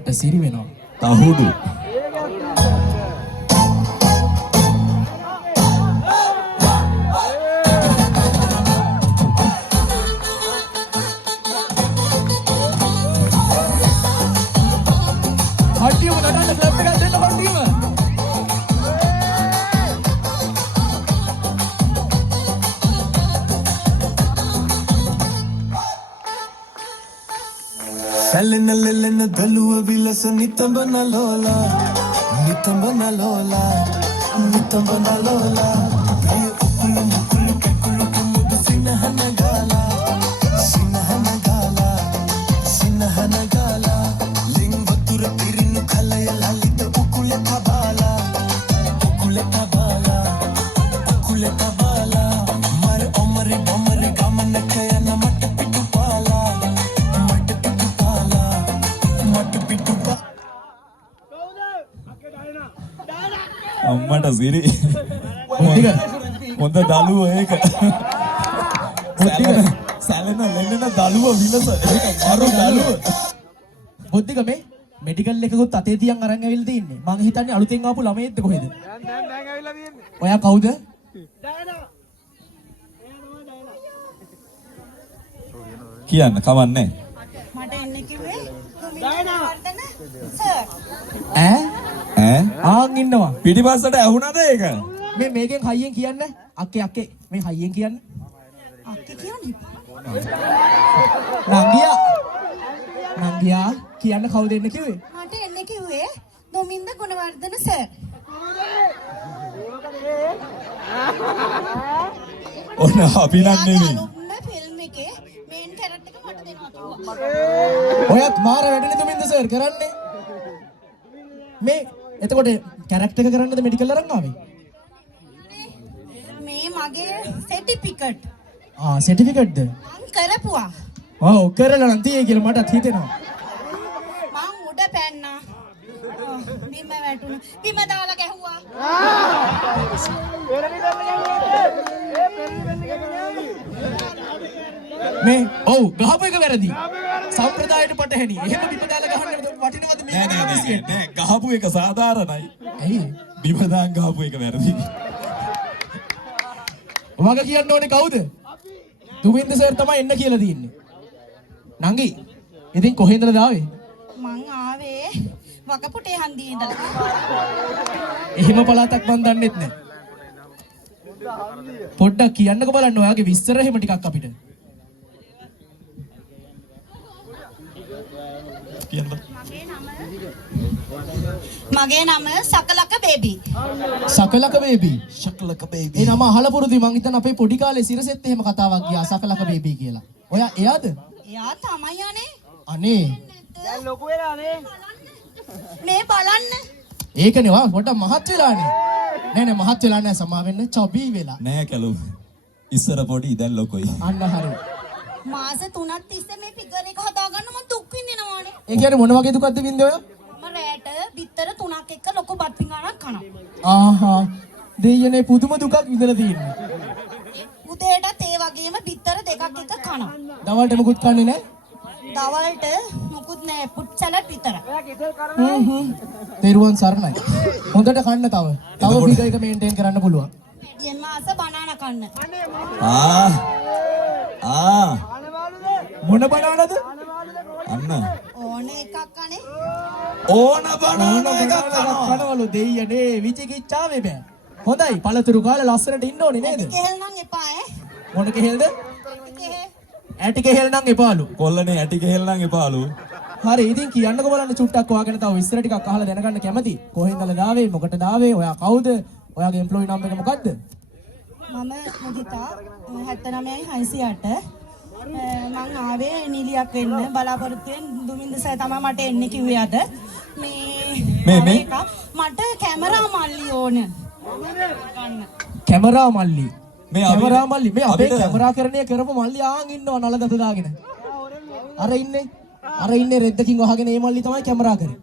මට සිරි වෙනවා. තහුඩු. හටියම නටන්න ක්ලබ් එකක් දෙන්න හටියම. Selena lelena galuwa vilasa nitambana lola Ayo ukulu mukulu kekulu kumudu sinahana gala Lingvatura pirinu khalaya lalita ukule tabala Mar omare bomare gamana kayana matta pitu pala අම්මට සිරි. හොඳ දළුව ඒක. සැලෙන ලෙන්නන දළුව විලස. ඒක මරු දළුව. බොද්දික මේ මෙඩිකල් එකකුත් අතේ තියන් අරන් ඇවිල්ලා තින්නේ. මං හිතන්නේ අලුතෙන් ආපු ළමයෙක්ද කොහෙද? දැන් ඇවිල්ලා තියෙන්නේ. ඔයා කවුද? කියන්න කවන්නේ. මට එන්න කිව්වේ වර්ධන සර්. ඈ? ආන් ඉන්නවා. පිටිපස්සට ඇහුණද ඒක? මේකෙන් හයියෙන් කියන්න. අක්කේ මේ හයියෙන් කියන්න. අක්කේ කියන්නේ. නංගියා කියන්න කවුද එන්න කිව්වේ? මට එන්න කිව්වේ දොමින්ද ගුණවර්ධන සර්. ඔන්න අපි නම් නෙමෙයි. ෆිල්ම් එකේ මේන් කැරක්ටර් එක මට දෙනවා කිව්වා. ඔයත් මාර වැඩනේ දොමින්ද සර් කරන්නේ. මේ එතකොට කැරක්ටර් එක කරන්නද මෙඩිකල් අරන් ආවේ? මේ මගේ සර්ටිෆිකට්. සර්ටිෆිකට්ද? මං කරපුවා. ඔව් කරලා නම් තියෙයි කියලා මටත් හිතෙනවා. මං උඩ පැන්නා. බිම වැටුණා. බිම දාලා ගැහුවා. මේ ඔව් ගහපු එක වැරදි. සම්ප්‍රදායට පටහැනි. එහෙම බිම දාලා ගහන්න වටිනවද මේ? නෑ ගහපු එක සාධාරණයි. ඇයි? බිම දාන් ගහපු එක වැරදි. ඔයාග කියන්න ඕනේ කවුද? දුමින්ද සර් තමයි එන්න කියලා තියෙන්නේ. නංගි ඉතින් කොහෙන්ද ආවේ? මං ආවේ වකපුටේ හන්දියේ ඉඳලා. එහෙම පළාතක් මන් දන්නෙත් නෑ. පොඩ්ඩක් කියන්නකෝ බලන්න ඔයාගේ විස්තර එහෙම ටිකක් අපිට. කියන්න. මගේ නම සකලක බේබි. සකලක බේබි. ශක්ලක බේබි. ඒ නම අහලා පුරුදුයි. මං හිතන අපේ පොඩි කාලේ සිරසෙත් එහෙම කතාවක් ගියා සකලක බේබි කියලා. ඔයා එයාද? එයා තමයි අනේ. අනේ දැන් ලොකු වෙලානේ. මේ බලන්න. ඒකනේ වා පොඩ්ඩක් මහත් වෙලානේ. නෑ මහත් වෙලා නෑ සමා වෙන්න චොබි වෙලා. නෑ කැලු. ඉස්සර පොඩි දැන් ලොකෝයි. අන්න හරි. මාස 3ක් තිස්සේ මේ ෆිගර් එක හදාගන්න මම දුක් විඳිනවානේ. ඒ කියන්නේ මොන වගේ දුකක්ද වින්දේ ඔයා? මම රැට බිත්තර 3ක් එක්ක ලොකු බත් පිඟානක් කනවා. ආහා දෙයනේ පුදුම දුකක් විඳලා තියෙන්නේ. උදේටත් ඒ වගේම බිත්තර 2ක් එක්ක කනවා. දවල්ට මොකුත් කන්නේ නෑ? දවල්ට මොකුත් නෑ පුට් සලාඩ් විතරයි. තෙරුවන් සරණයි. හොඳට කන්න තව ෆිගර් එක මේන්ටේන් කරන්න පුළුවන්. යෙන් මාස බනානා කන්න. මොන බනානද? අන්න ඕන එකක් අනේ. ඕන බනාන එකක් කනවා. කනවලු දෙයියනේ විචිකිච්ඡාවේ බෑ. හොඳයි පළතුරු කාලා ලස්සනට ඉන්න ඕනේ නේද? කෙහෙල් නම් එපා ඈ. මොන කෙහෙල්ද? කෙහෙල්. ඇටි කෙහෙල් නම් එපාලු. කොල්ලනේ ඇටි කෙහෙල් නම් එපාලු. හරි ඉතින් කියන්නකෝ බලන්න චුට්ටක් ඔයාගෙන තව විස්තර ටිකක් අහලා දැනගන්න කැමති. කොහෙන්දලා දාවේ? මොකටද ආවේ? ඔයා කවුද? ඔයාගේ එම්ප්ලොයි නම්බර් එක මොකද්ද? මම මුදිතා 79608 මං ආවේ නිලියක් වෙන්න බලාපොරොත්තු වෙන දුමින්ද සර් තමයි මට එන්න කිව්වේ අද මේ මට කැමරා මල්ලි ඕන කැමරා මල්ලි මේ කැමරා මල්ලි මේ අපේ අපිට කැමරාකරණය කරපු මල්ලි ආන් ඉන්නවා නලදත දාගෙන අර ඉන්නේ රෙද්දකින් වහගෙන මේ මල්ලි තමයි කැමරා කරේ